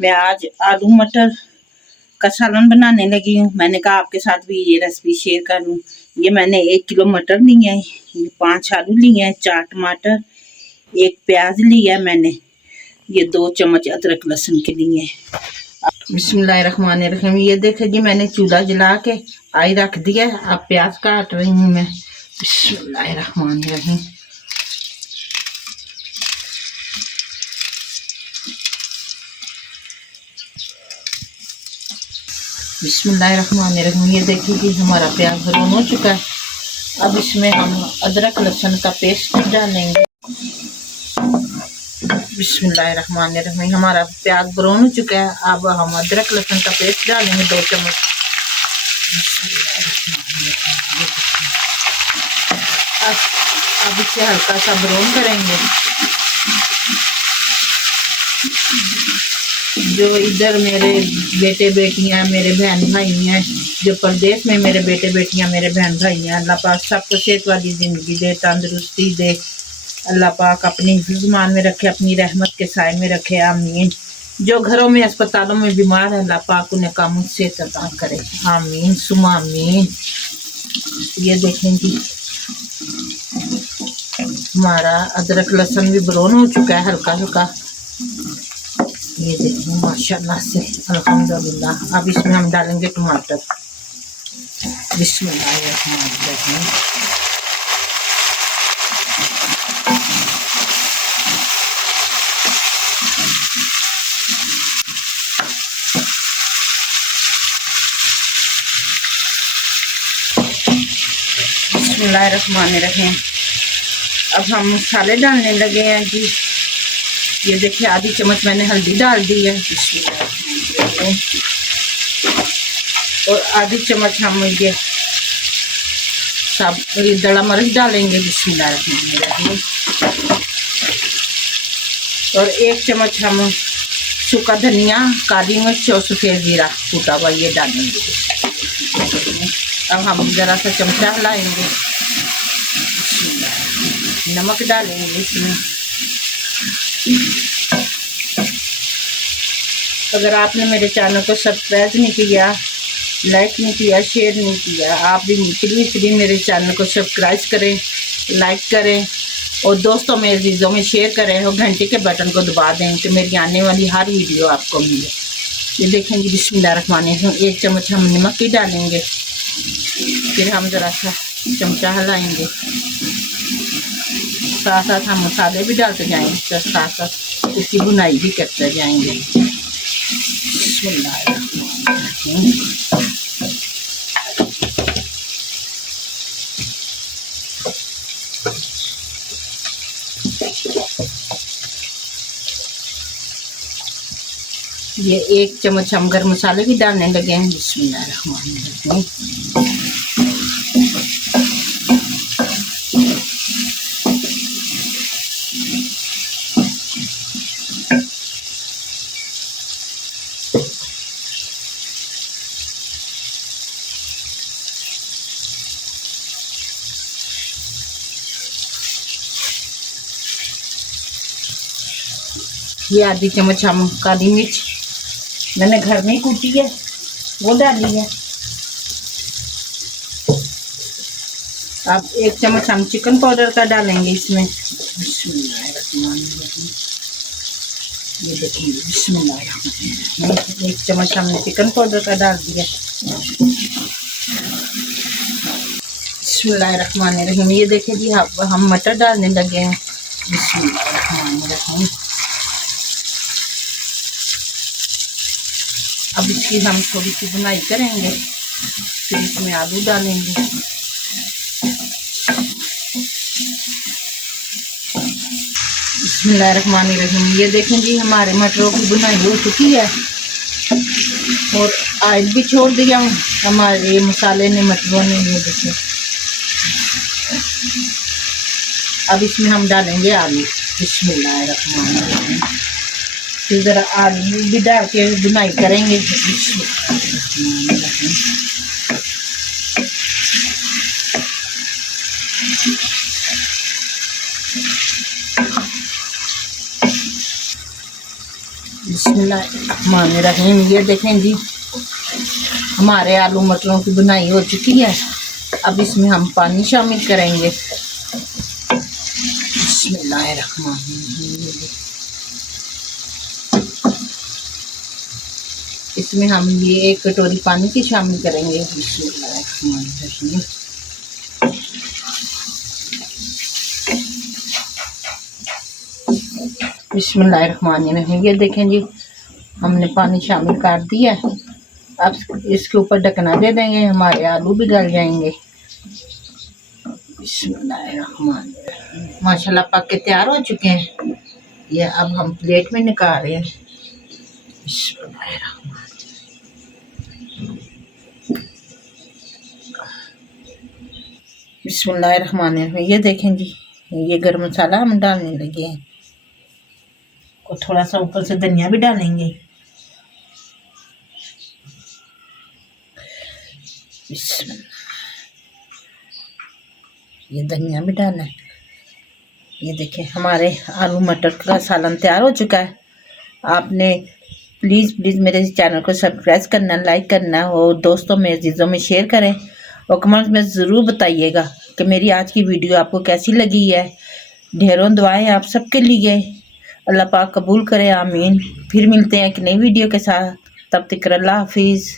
मैं आज आलू मटर का सालन बनाने लगी हूँ। मैंने कहा आपके साथ भी ये रेसिपी शेयर कर लूँ। ये मैंने 1 किलो मटर लिए हैं, 5 आलू लिए हैं, 4 टमाटर, 1 प्याज लिया है मैंने, ये 2 चम्मच अदरक लहसुन के लिए। बिस्मिल्लाहिर्रहमानिर्रहीम। ये देखे जी मैंने चूल्हा जला के आई रख दिया। अब प्याज काट रही हूँ मैं। बिस्मिल्लाहिर्रहमानिर्रहीम। बिस्मिल्लाहिर्रहमानिर्रहीम। ये देखिए कि हमारा प्याज ब्राउन हो चुका है। अब इसमें हम अदरक लहसुन का पेस्ट डालेंगे। बिस्मिल्लाहिर्रहमानिर्रहीम। हमारा प्याज ब्राउन हो चुका है। अब हम अदरक लहसुन का पेस्ट डालेंगे 2 चम्मच। अब इसे हल्का सा ब्राउन करेंगे। जो इधर मेरे बेटे बेटियां, मेरे बहन भाई हैं, जो प्रदेश में मेरे बेटे बेटियां, मेरे बहन भाई हैं, अल्लाह पाक सबको सेहत वाली ज़िंदगी दे, तंदुरुस्ती दे। अल्लाह पाक अपनी हिफ्ज़-मान में रखे, अपनी रहमत के साए में रखे। आमीन। जो घरों में अस्पतालों में बीमार है, अल्लाह पाक उन्हें कामों से अता करे। आमीन सुमा आमीन। ये देखेंगी हमारा अदरक लहसुन भी ब्राउन हो चुका है हल्का हल्का। ये देखिए माशाल्लाह से अल्हम्दुलिल्लाह। अब इसमें हम डालेंगे टमाटर। बिस्मिल्लाहिर्रहमानिर्रहीम। बिस्मिल्लाहिर्रहमानिर्रहीम। अब हम मसाले डालने लगे हैं जी। ये देखिए आधी चम्मच मैंने हल्दी डाल दी है। और आधी चम्मच हम ये सब दड़ा मिर्च डालेंगे। बिस्मिल्लाहिर्रहमानिर्रहीम। और 1 चम्मच हम सूखा धनिया, काली मिर्च और सफ़ेद जीरा कूटा हुआ ये डालेंगे। अब हम ज़रा सा चमचा हिलाएंगे। नमक डालेंगे इसमें। अगर आपने मेरे चैनल को सब्सक्राइब नहीं किया, लाइक नहीं किया, शेयर नहीं किया, आप भी प्लीज़ मेरे चैनल को सब्सक्राइब करें, लाइक करें और दोस्तों में अजीज़ों में शेयर करें और घंटे के बटन को दबा दें कि मेरी आने वाली हर वीडियो आपको मिले। ये देखेंगे बिस्मिल्लाहिर्रहमानिर्रहीम। 1 चम्मच हम नमक की डालेंगे। फिर हम ज़रा सा चमचा हिलाएंगे। साथ साथ हम मसाले भी डालते जाएंगे, तो साथ साथ इसकी बुनाई भी करते जाएंगे। ये 1 चम्मच हम गरम मसाले भी डालने लगे हैं। बिस्मिल्लाहिर्रहमानिर्रहीम। ये आधी चम्मच हम काली मिर्च मैंने घर में ही कूटी है वो डाली है। अब 1 चम्मच हम चिकन पाउडर का डालेंगे इसमें। ये देखिए बिस्मिल्लाहिर्रहमानिर्रहीम। 1 चम्मच हमने चिकन पाउडर का डाल दिया। बिस्मिल्लाहिर्रहमानिर्रहीम। ये देखिए जी हम मटर डालने लगे हैं। बिस्मिल्लाहिर्रहमानिर्रहीम। अब इसकी हम थोड़ी सी बुनाई करेंगे, फिर इसमें आलू डालेंगे। बिस्मिल्लाहिर्रहमानिर्रहीम। ये देखें जी हमारे मटरों की बुनाई हो चुकी है और ऑयल भी छोड़ दिया हमारे मसाले ने, मटरों ने। ये देखें अब इसमें हम डालेंगे आलू। बिस्मिल्लाहिर्रहमानिर्रहीम। फिर ज़रा आलू भी डाल के बुनाई करेंगे। बिस्मिल्लाहिर्रहमानिर्रहीम। ये देखें जी, हमारे आलू मटरों की बुनाई हो चुकी है। अब इसमें हम पानी शामिल करेंगे। बिस्मिल्लाहिर्रहमानिर्रहीम। इसमें हम ये 1 कटोरी पानी की शामिल करेंगे। बिस्मिल्लाहिर्रहमानिर्रहीम। बिस्मिल्लाहिर्रहमानिर्रहीम। ये देखें जी, हमने पानी शामिल कर दिया। अब इसके ऊपर ढकना दे देंगे, हमारे आलू भी गल जाएंगे। बिस्मिल्लाहिर्रहमानिर्रहीम। माशाल्लाह पक के तैयार हो चुके हैं। ये अब हम प्लेट में निकाल रहे हैं। बिस्मिल्लाहिर्रहमानिर्रहीम। ये देखें जी, ये गरम मसाला हम डालने लगे हैं और थोड़ा सा ऊपर से धनिया भी डालेंगे। ये धनिया भी डालना है। ये देखें, हमारे आलू मटर का सालन तैयार हो चुका है। आपने प्लीज़ मेरे चैनल को सब्सक्राइब करना, लाइक करना और दोस्तों में, अजीज़ों में शेयर करें और कमेंट में ज़रूर बताइएगा कि मेरी आज की वीडियो आपको कैसी लगी है। ढेरों दुआएं आप सबके लिए। अल्लाह पाक कबूल करे, आमीन। फिर मिलते हैं एक नई वीडियो के साथ। तब तक अल्लाह हाफिज़।